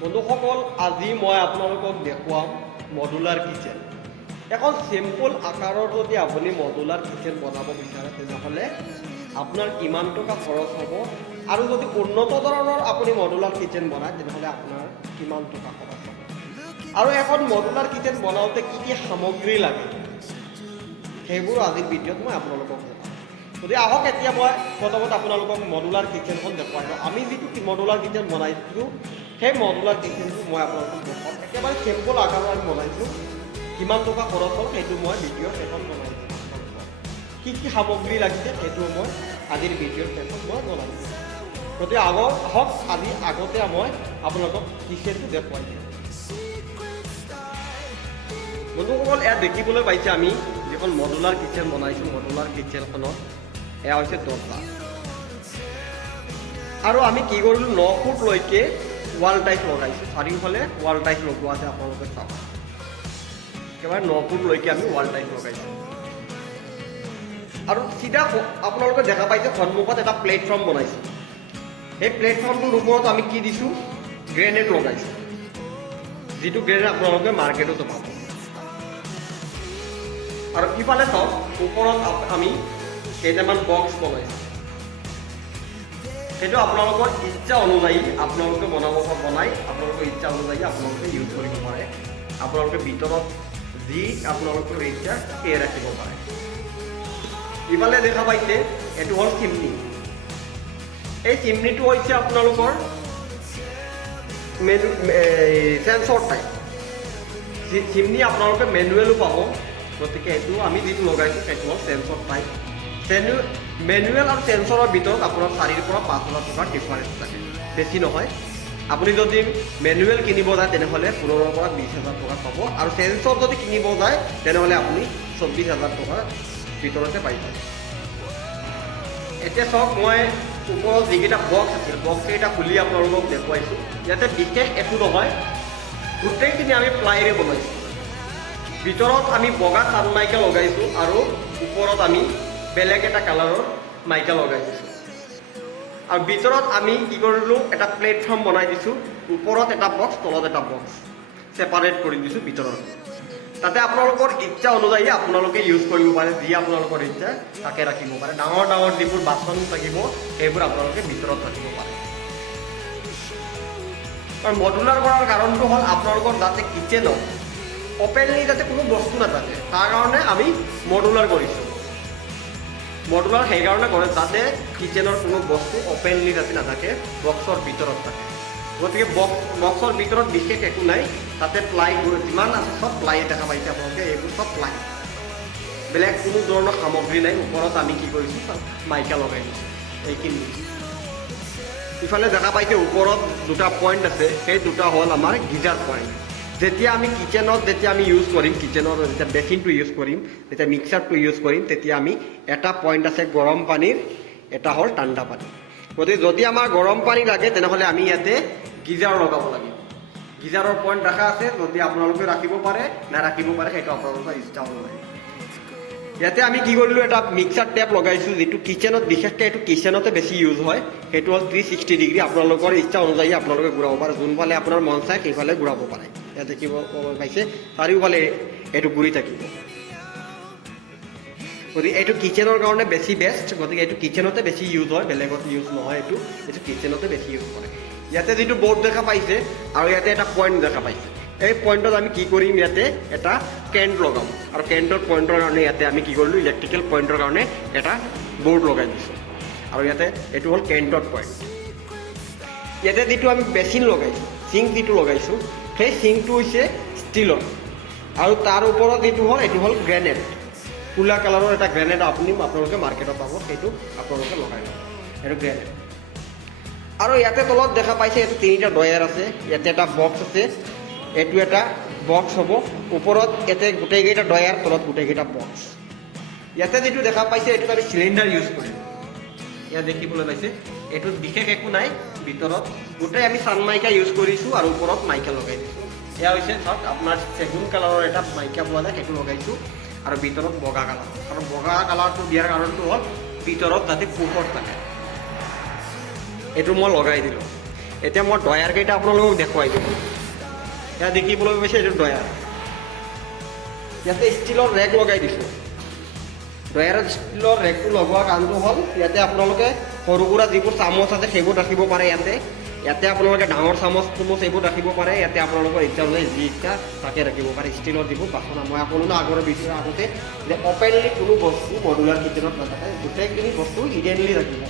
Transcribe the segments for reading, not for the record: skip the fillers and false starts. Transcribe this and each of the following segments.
বন্ধুসকল, আজি মই আপোনালোকক দেখুৱাম মডুলাৰ কিচেন। এখন চিম্পল আকাৰৰ যদি আপুনি মডুলাৰ কিচেন বনাব বিচাৰে তেনেহ'লে আপোনাৰ কিমান টকা খৰচ হ'ব, আৰু যদি উন্নত ধৰণৰ আপুনি মডুলাৰ কিচেন বনায় তেনেহ'লে আপোনাৰ কিমান টকা খৰচ হ'ব, আৰু এখন মডুলাৰ কিচেন বনাওঁতে কি কি সামগ্ৰী লাগে সেইবোৰ আজিৰ ভিডিঅ'ত মই আপোনালোকক দেখাম। যদি আহক এতিয়া মই প্ৰথমত আপোনালোকক মডুলাৰ কিচেনখন দেখুৱাই দিওঁ। আমি যিটো মডুলাৰ কিচেন বনাইছোঁ সেই মডুলাৰ কিচেনটো মই আপোনালোকক দেখাম। একেবাৰে চিম্পল আকাৰৰ আমি বনাইছোঁ। কিমান টকা খৰচ হ'ল সেইটো মই ভিডিঅ'ত শেষত জনাই দিম। কি কি সামগ্ৰী লাগিছে সেইটো মই আজিৰ ভিডিঅ'ৰ শেষত মই জনাই দিম। গতিকে আহক আজি আগতে মই আপোনালোকক কিচেনটো দেখুৱাই দিম। বন্ধুসকল, ইয়াত দেখিবলৈ পাইছে আমি যিখন মডুলাৰ কিচেন বনাইছোঁ। মডুলাৰ কিচেনখনত এয়া হৈছে দৰ্জা, আৰু আমি কি কৰিলোঁ 9 ফুটলৈকে ৱাল টাইচ লগাইছোঁ। চাৰিওফালে ৱাল টাইচ লগোৱা আছে, আপোনালোকে চাওক। একেবাৰে 9 ফুটলৈকে আমি ৱাল টাইচ লগাইছোঁ, আৰু চিধা আপোনালোকে দেখা পাইছে সন্মুখত এটা প্লেটফৰ্ম বনাইছোঁ। সেই প্লেটফৰ্মটোৰ ওপৰত আমি কি দিছোঁ, গ্ৰেনেড লগাইছোঁ, যিটো গ্ৰেনেড আপোনালোকে মাৰ্কেটতো পাব। আৰু ইফালে চাওক, ওপৰত আমি কেইটামান বক্স বনাইছোঁ। সেইটো আপোনালোকৰ ইচ্ছা অনুযায়ী আপোনালোকে বনাই আপোনালোকৰ ইচ্ছা অনুযায়ী আপোনালোকে ইউজ কৰিব পাৰে। আপোনালোকে ভিতৰত যি আপোনালোকৰ ইচ্ছা সেয়ে ৰাখিব পাৰে। ইফালে দেখা পাইছে এইটো হ'ল চিমনি। এই চিমনিটো হৈছে আপোনালোকৰ চেন্সৰ টাইপ চিমনি। আপোনালোকে মেনুৱেলো পাব। গতিকে এইটো আমি যিটো লগাইছোঁ সেইটো হ'ল চেন্সৰ টাইপ। মেনুৱেল আৰু চেন্সৰৰ ভিতৰত আপোনাৰ 4,000 পৰা 5,000 টকাৰ ডিফাৰেঞ্চ থাকে, বেছি নহয়। আপুনি যদি মেনুৱেল কিনিব যায় তেনেহ'লে 15,000 পৰা 20,000 টকা পাব, আৰু চেন্সৰ যদি কিনিব যায় তেনেহ'লে আপুনি 24,000 টকাৰ ভিতৰতে পাই যাব। এতিয়া চাওক, মই ওপৰত যিকেইটা বক্স আছিল বক্সকেইটা খুলি আপোনালোকক দেখুৱাইছোঁ। ইয়াতে বিশেষ একো নহয়, গোটেইখিনি আমি প্লাইৰে বনাইছোঁ। ভিতৰত আমি বগা চানমাইকা লগাইছোঁ, আৰু ওপৰত আমি বেলেগ এটা কালাৰৰ মাইকা লগাই দিছোঁ। আৰু ভিতৰত আমি কি কৰিলোঁ, এটা প্লেটফৰ্ম বনাই দিছোঁ। ওপৰত এটা বক্স, তলত এটা বক্স ছেপাৰেট কৰি দিছোঁ ভিতৰত। তাতে আপোনালোকৰ ইচ্ছা অনুযায়ী আপোনালোকে ইউজ কৰিব পাৰে, যি আপোনালোকৰ ইচ্ছা তাকে ৰাখিব পাৰে। ডাঙৰ ডাঙৰ যিবোৰ বাচন থাকিব সেইবোৰ আপোনালোকে ভিতৰত ৰাখিব পাৰে। কাৰণ মডুলাৰ কৰাৰ কাৰণটো হ'ল আপোনালোকৰ যাতে কিচেনত অপেনলি যাতে কোনো বস্তু নাথাকে, তাৰ কাৰণে আমি মডুলাৰ কৰিছোঁ। মডুলাৰ সেইকাৰণে কৰে যাতে কিচেনৰ কোনো বস্তু অপেনলি যাতে নাথাকে, বক্সৰ ভিতৰত থাকে। গতিকে বক্সৰ ভিতৰত বিশেষ একো নাই। তাতে প্লাই যিমান আছে চব প্লাই দেখা পাইছে আপোনালোকে, এইবোৰ চব প্লাই, বেলেগ কোনো ধৰণৰ সামগ্ৰী নাই। ওপৰত আমি কি কৰিছোঁ, মাইকা লগাই দিছোঁ এইখিনি। ইফালে দেখা পাইছে ওপৰত দুটা পইণ্ট আছে, সেই দুটা হ'ল আমাৰ গিজাৰ পইণ্ট। যেতিয়া আমি কিচেনত ইউজ কৰিম, কিচেনৰ যেতিয়া বেচিনটো ইউজ কৰিম, যেতিয়া মিক্সাৰটো ইউজ কৰিম, তেতিয়া আমি এটা পইণ্ট আছে গৰম পানীৰ, এটা হ'ল ঠাণ্ডা পানী। গতিকে যদি আমাৰ গৰম পানী লাগে তেনেহ'লে আমি ইয়াতে গিজাৰ লগাব লাগিব। গিজাৰৰ পইণ্ট ৰাখা আছে, যদি আপোনালোকে ৰাখিব পাৰে নাৰাখিব পাৰে সেইটো আপোনালোকৰ ইচ্ছা অনুযায়ী। ইয়াতে আমি কি কৰিলোঁ, এটা মিক্সাৰ টেপ লগাইছোঁ, যিটো কিচেনত বিশেষকৈ এইটো কিচেনতে বেছি ইউজ হয়। সেইটো হ'ল 360 ডিগ্ৰী। আপোনালোকৰ ইচ্ছা অনুযায়ী আপোনালোকে ঘূৰাব পাৰে, যোনফালে আপোনাৰ মন চায় সেইফালে ঘূৰাব পাৰে। ইয়াত দেখিব পাইছে চাৰিওফালে এইটো ঘূৰি থাকিব। গতিকে এইটো কিচেনৰ কাৰণে বেছি বেষ্ট। গতিকে এইটো কিচেনতে বেছি ইউজ হয়, বেলেগত ইউজ নহয়। এইটো কিচেনতে বেছি ইউজ কৰে। ইয়াতে যিটো বৰ্ড দেখা পাইছে আৰু ইয়াতে এটা পইণ্ট দেখা পাইছে, এই পইণ্টত আমি কি কৰিম, ইয়াতে এটা কেণ্ট লগাম। আৰু কেণ্টৰ পইণ্টৰ কাৰণে ইয়াতে আমি কি কৰিলোঁ, ইলেক্ট্ৰিকেল পইণ্টৰ কাৰণে এটা বৰ্ড লগাই দিছোঁ। আৰু ইয়াতে এইটো হ'ল কেণ্টৰ পইণ্ট। ইয়াতে যিটো আমি বেচিন লগাইছোঁ, চিংক যিটো লগাইছোঁ, সেই চিংকটো হৈছে ষ্টীলৰ, আৰু তাৰ ওপৰত যিটো হ'ল এইটো হ'ল গ্ৰেনেড। ক'লা কালাৰৰ এটা গ্ৰেনেড আপোনালোকে মাৰ্কেটত পাব, সেইটো আপোনালোকে লগাই ল'ব, এইটো গ্ৰেনেড। আৰু ইয়াতে তলত দেখা পাইছে এইটো 3টা ডয়াৰ আছে, ইয়াতে এটা বক্স আছে, এইটো এটা বক্স হ'ব। ওপৰত ইয়াতে গোটেইকেইটা ডয়াৰ, তলত গোটেইকেইটা বক্স। ইয়াতে যিটো দেখা পাইছে এইটোত আমি চিলিণ্ডাৰ ইউজ কৰিম। ইয়াত দেখিবলৈ পাইছে এইটোত বিশেষ একো নাই, ভিতৰত গোটেই আমি চানমাইকা ইউজ কৰিছোঁ, আৰু ওপৰত মাইকা লগাই দিছোঁ। এয়া হৈছে চাওক, আপোনাৰ চেগুন কালাৰৰ এটা মাইকা পোৱা যায়, সেইটো লগাইছোঁ। আৰু ভিতৰত বগা কালাৰ, আৰু বগা কালাৰটো দিয়াৰ কাৰণটো হ'ল ভিতৰত যাতে পোহৰ থাকে, এইটো মই লগাই দিলোঁ। এতিয়া মই ড্ৰয়াৰকেইটা আপোনালোকক দেখুৱাই দিম। ইয়াত দেখিবলৈ পাইছে এইটো ড্ৰয়াৰ। ইয়াতে ষ্টীলৰ ৰেক লগাই দিছোঁ। ড্ৰয়াৰত ষ্টীলৰ ৰেকটো লগোৱাৰ কাৰণটো হ'ল ইয়াতে আপোনালোকে সৰু সুৰা যিবোৰ চামুচ আছে সেইবোৰ ৰাখিব পাৰে ইয়াতে আপোনালোকে ডাঙৰ চামুচ এইবোৰ ৰাখিব পাৰে। ইয়াতে আপোনালোকৰ ইচ্ছা অনুযায়ী যি ইচ্ছা তাকে ৰাখিব পাৰে। ষ্টীলৰ যিবোৰ বাচন মই আপোনালোকে আগৰ ভিডিঅ'ৰ আগতে যে অপেনলি কোনো বস্তু মডুলাৰ কিচেনত নাথাকে, গোটেইখিনি বস্তু হিডেনলি ৰাখিব।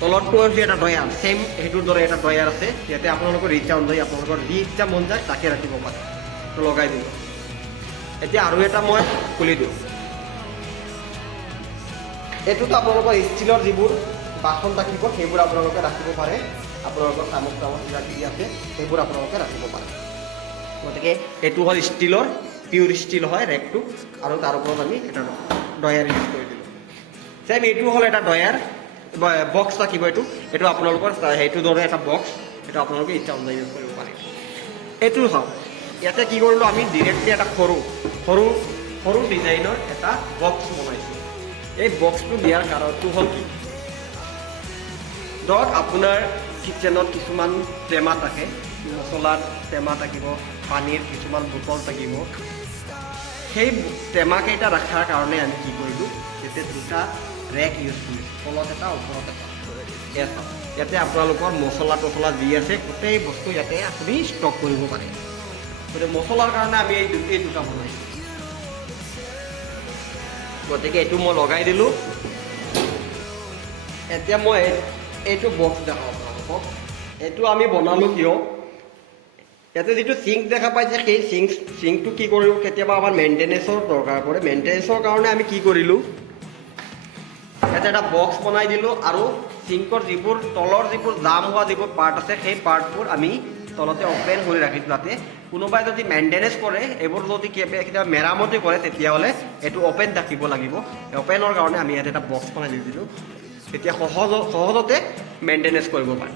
তলতটো হৈছে এটা ড্ৰয়াৰ, ছেইম সেইটোৰ দৰে এটা ড্ৰয়াৰ আছে। ইয়াতে আপোনালোকৰ ইচ্ছা অনুযায়ী আপোনালোকৰ যি ইচ্ছা মন যায় তাকে ৰাখিব পাৰে। তো লগাই দিব। এতিয়া আৰু এটা মই খুলি দিওঁ। এইটোতো আপোনালোকৰ ষ্টীলৰ যিবোৰ বাচন থাকিব সেইবোৰ আপোনালোকে ৰাখিব পাৰে। আপোনালোকৰ চামুচ কিবা কিবি আছে সেইবোৰ আপোনালোকে ৰাখিব পাৰে। গতিকে এইটো হ'ল ষ্টীলৰ, পিয়ৰ ষ্টীল হয় ৰেকটো, আৰু তাৰ ওপৰত আমি এটা ড্ৰয়াৰ ইউজ কৰি দিলোঁ। ছেম এইটো হ'ল এটা ড্ৰয়াৰ বক্স থাকিব। এইটো আপোনালোকৰ সেইটো দৰে এটা বক্স, এইটো আপোনালোকে ইচ্ছা অনুযায়ী ইউজ কৰিব পাৰে। এইটো চাওক, ইয়াতে কি কৰিলোঁ আমি ডিৰেক্টলি এটা সৰু ডিজাইনৰ এটা বক্স বনাইছোঁ। এই বক্সটো দিয়াৰ কাৰণটো হ'ল কি, ধৰক আপোনাৰ কিচেনত কিছুমান টেমা থাকে, মছলাৰ টেমা থাকিব, পানীৰ কিছুমান বটল থাকিব। সেই টেমাকেইটা ৰখাৰ কাৰণে আমি কি কৰিলোঁ, ইয়াতে দুটা ৰেক ইউজ কৰিছোঁ, তলত এটা ওপৰত এটা। ইয়াতে আপোনালোকৰ মছলা টছলা যি আছে গোটেই বস্তু ইয়াতে আপুনি ষ্টক কৰিব পাৰে। গতিকে মছলাৰ কাৰণে আমি এই দুটা বনাইছোঁ। গতিকে এইটো মই লগাই দিলোঁ। এতিয়া মই এইটো বক্স দেখাওঁ আপোনালোকক। এইটো আমি বনালোঁ কিয়, ইয়াতে যিটো চিংক দেখা পাইছে সেই চিংকটো কি কৰিলোঁ, কেতিয়াবা আমাৰ মেইনটেনেঞ্চৰ দৰকাৰ পৰে। মেইনটেনেঞ্চৰ কাৰণে আমি কি কৰিলোঁ, ইয়াতে এটা বক্স বনাই দিলোঁ, আৰু চিংকৰ যিবোৰ তলৰ যিবোৰ জাম হোৱা যিবোৰ পাৰ্ট আছে সেই পাৰ্টবোৰ আমি তলতে অপেন কৰি ৰাখিছোঁ, যাতে কোনোবাই যদি মেইনটেনেঞ্চ কৰে, এইবোৰ যদি কেতিয়াবা মেৰামতি কৰে তেতিয়াহ'লে এইটো অপেন থাকিব লাগিব। অপেনৰ কাৰণে আমি ইয়াতে এটা বক্স বনাই দি দিলোঁ, তেতিয়া সহজতে মেইনটেনেঞ্চ কৰিব পাৰে।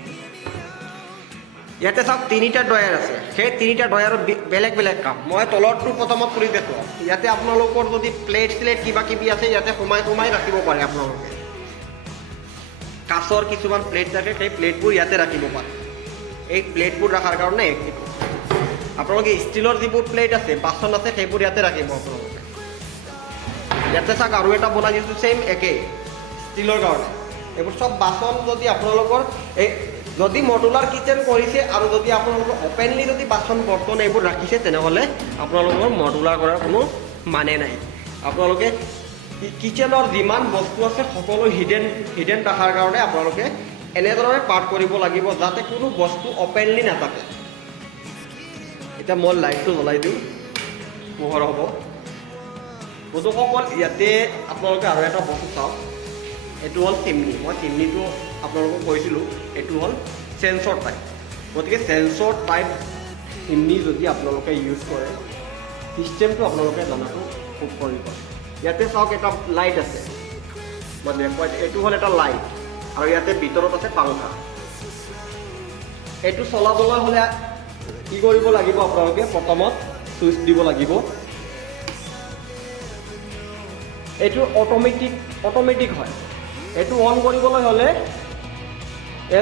ইয়াতে চাওক তিনিটা ড্ৰয়াৰ আছে, সেই তিনিটা ড্ৰয়াৰৰ বেলেগ বেলেগ কাম। মই তলৰটো প্ৰথমত কৰি দেখুৱাওঁ। ইয়াতে আপোনালোকৰ যদি প্লেট কিবা কিবি আছে ইয়াতে সোমাই ৰাখিব পাৰে। আপোনালোকে কাঁচৰ কিছুমান প্লেট থাকে, সেই প্লেটবোৰ ইয়াতে ৰাখিব পাৰে। এই প্লেটবোৰ ৰখাৰ কাৰণে আপোনালোকে ষ্টীলৰ যিবোৰ প্লেট আছে বাচন আছে সেইবোৰ ইয়াতে ৰাখিব আপোনালোকে। ইয়াতে চাওক আৰু এটা বনাই দিছোঁ ছেইম একে ষ্টীলৰ কাৰণে। এইবোৰ চব বাচন যদি আপোনালোকৰ যদি মডুলাৰ কিচেন কৰিছে আৰু যদি আপোনালোকৰ অপেনলি যদি বাচন বৰ্তন এইবোৰ ৰাখিছে, তেনেহ'লে আপোনালোকৰ মডুলাৰ কৰাৰ কোনো মানে নাই। আপোনালোকে কিচেনৰ যিমান বস্তু আছে সকলো হিডেন ৰখাৰ কাৰণে আপোনালোকে এনেধৰণে পাৰ্ট কৰিব লাগিব, যাতে কোনো বস্তু অপেনলি নাথাকে। এতিয়া মই লাইটটো জ্বলাই দিওঁ, পোহৰ হ'ব। বন্ধুসকল, ইয়াতে আপোনালোকে আৰু এটা বস্তু চাওক, এইটো হ'ল চিমনি। মই চিমনিটো আপোনালোকক কৈছিলোঁ, এইটো হ'ল চেন্সৰ টাইপ। গতিকে চেন্সৰ টাইপ চিমনি যদি আপোনালোকে ইউজ কৰে, চিষ্টেমটো আপোনালোকে জনাটো খুব প্ৰয়োজন। ইয়াতে চাওক এটা লাইট আছে, মই দেখুৱাই, এইটো হ'ল এটা লাইট, আৰু ইয়াতে ভিতৰত আছে পাংখা। এইটো চলাবলৈ হ'লে কি কৰিব লাগিব, আপোনালোকে প্ৰথমত চুইচ দিব লাগিব। এইটো অট'মেটিক হয়। এইটো অন কৰিবলৈ হ'লে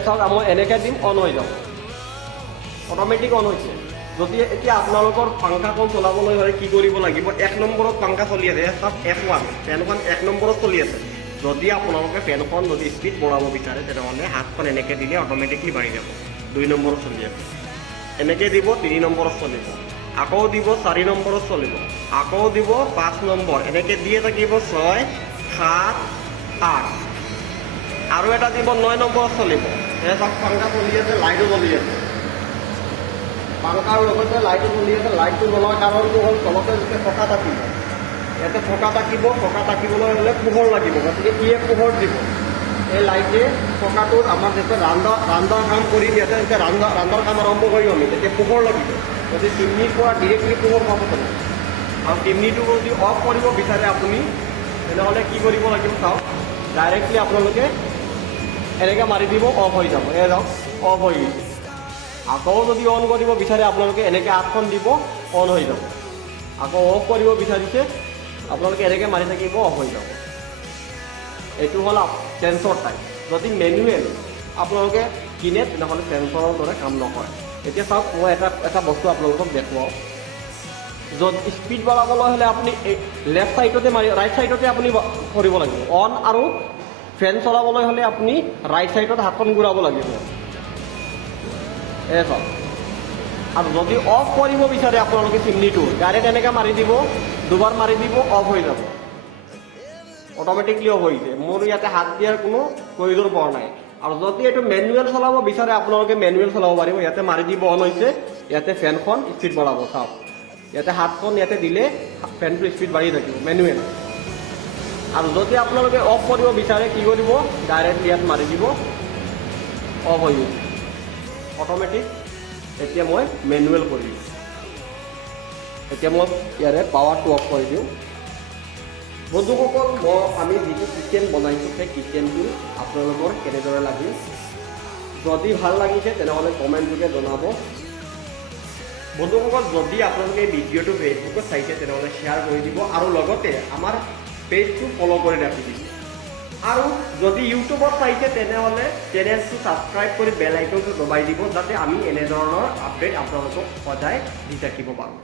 চাওক, মই এনেকৈ দিম, অন হৈ যাব, অট'মেটিক অন হৈছে। যদি এতিয়া আপোনালোকৰ পাংখাখন চলাবলৈ হ'লে কি কৰিব লাগিব, 1 নম্বৰত পাংখা চলি আছে, চাওক F1, ফেনখন 1 নম্বৰত চলি আছে। যদি আপোনালোকে ফেনখন যদি স্পীড বঢ়াব বিচাৰে, তেনেহ'লে হাতখন এনেকৈ দিলে অট'মেটিকলি বাঢ়ি যাব। 2 নম্বৰত চলি আছে, এনেকৈ দিব 3 নম্বৰত চলিব, আকৌ দিব 4 নম্বৰত চলিব, আকৌ দিব 5 নম্বৰ, এনেকৈ দিয়ে থাকিব 6, 7, 8, আৰু এটা দিব 9 নম্বৰত চলিব। চাওক পাংখা চলি আছে, লাইটো জ্বলি আছে, পাংখাৰ লগতে লাইটো জ্বলি আছে। লাইটটো জ্বলাৰ কাৰণটো হ'ল তলতে যেতিয়া চকা থাকিব, ইয়াতে চকা থাকিবলৈ হ'লে পোহৰ লাগিব। গতিকে ইয়ে পোহৰ দিব। এই লাইটে চকাটোত আমাৰ যেতিয়া ৰান্ধাৰ কাম কৰিম, ইয়াতে যেতিয়া ৰান্ধাৰ কাম আৰম্ভ কৰিম আমি, তেতিয়া পোহৰ লাগিব। গতিকে চিমনিৰ পৰা ডিৰেক্টলি পোহৰ পাব লাগে। আৰু চিমনিটো যদি অফ কৰিব বিচাৰে আপুনি, তেনেহ'লে কি কৰিব লাগিব চাওক, ডাইৰেক্টলি আপোনালোকে এনেকৈ মাৰি দিব, অফ হৈ যাব। যাওক, অফ হৈ গৈছে। আকৌ যদি অন কৰিব বিচাৰে আপোনালোকে এনেকৈ হাতখন দিব, অন হৈ যাব। আকৌ অফ কৰিব বিচাৰিছে আপোনালোকে এনেকৈ মাৰি থাকিব, অফ হৈ যাব। এইটো হ'ল চেন্সৰ টাইপ। যদি মেনুৱেল আপোনালোকে কিনে তেনেহ'লে চেঞ্চৰৰ দৰে কাম নকৰে। এতিয়া চাওক মই এটা বস্তু আপোনালোকক দেখুৱাওঁ। য'ত স্পীড বঢ়াবলৈ হ'লে আপুনি লেফ্ট ছাইডতে ৰাইট ছাইডতে আপুনি কৰিব লাগিব। অন আৰু ফেন চলাবলৈ হ'লে আপুনি ৰাইট ছাইডত হাতখন ঘূৰাব লাগিব। চাওক, আৰু যদি অফ কৰিব বিচাৰে আপোনালোকে চিমনিটো ডাইৰেক্ট এনেকৈ মাৰি দিব, দুবাৰ মাৰি দিব, অফ হৈ যাব, অট'মেটিকলি অফ হৈ যায়। মোৰ ইয়াতে হাত দিয়াৰ কোনো প্ৰয়োজন পৰা নাই। আৰু যদি এইটো মেনুৱেল চলাব বিচাৰে আপোনালোকে মেনুৱেল চলাব পাৰিব। ইয়াতে মাৰি দিব, অন হৈছে, ইয়াতে ফেনখন স্পীড বঢ়াব। চাওক, ইয়াতে হাতখন ইয়াতে দিলে ফেনটো স্পীড বাঢ়ি থাকিব, মেনুৱেল। আৰু যদি আপোনালোকে অফ কৰিব বিচাৰে কি কৰিব, ডাইৰেক্ট ইয়াত মাৰি দিব, অফ হৈ গৈছে, অট'মেটিক। এতিয়া মই মেনুৱেল কৰি দিওঁ। এতিয়া মই ইয়াৰে পাৱাৰটো অফ কৰি দিওঁ। বন্ধুসকল, আমি যিটো কিচেন বনাইছোঁ সেই কিচেনটো আপোনালোকৰ কেনেদৰে লাগিল, যদি ভাল লাগিছে তেনেহ'লে কমেণ্টযোগে জনাব। বন্ধুসকল, যদি আপোনালোকে এই ভিডিঅ'টো ফেচবুকত চাইছে তেনেহ'লে শ্বেয়াৰ কৰি দিব আৰু লগতে আমাৰ পেজটো ফ'ল' কৰি ৰাখি দিব। আৰু যদি ইউটিউবত চাইছে তেনেহ'লে চেনেলটো ছাবস্ক্ৰাইব কৰি বেল আইকনটো দবাই দিব, যাতে আমি এনেধৰণৰ আপডেট আপোনালোকক সদায় দি থাকিব পাৰোঁ।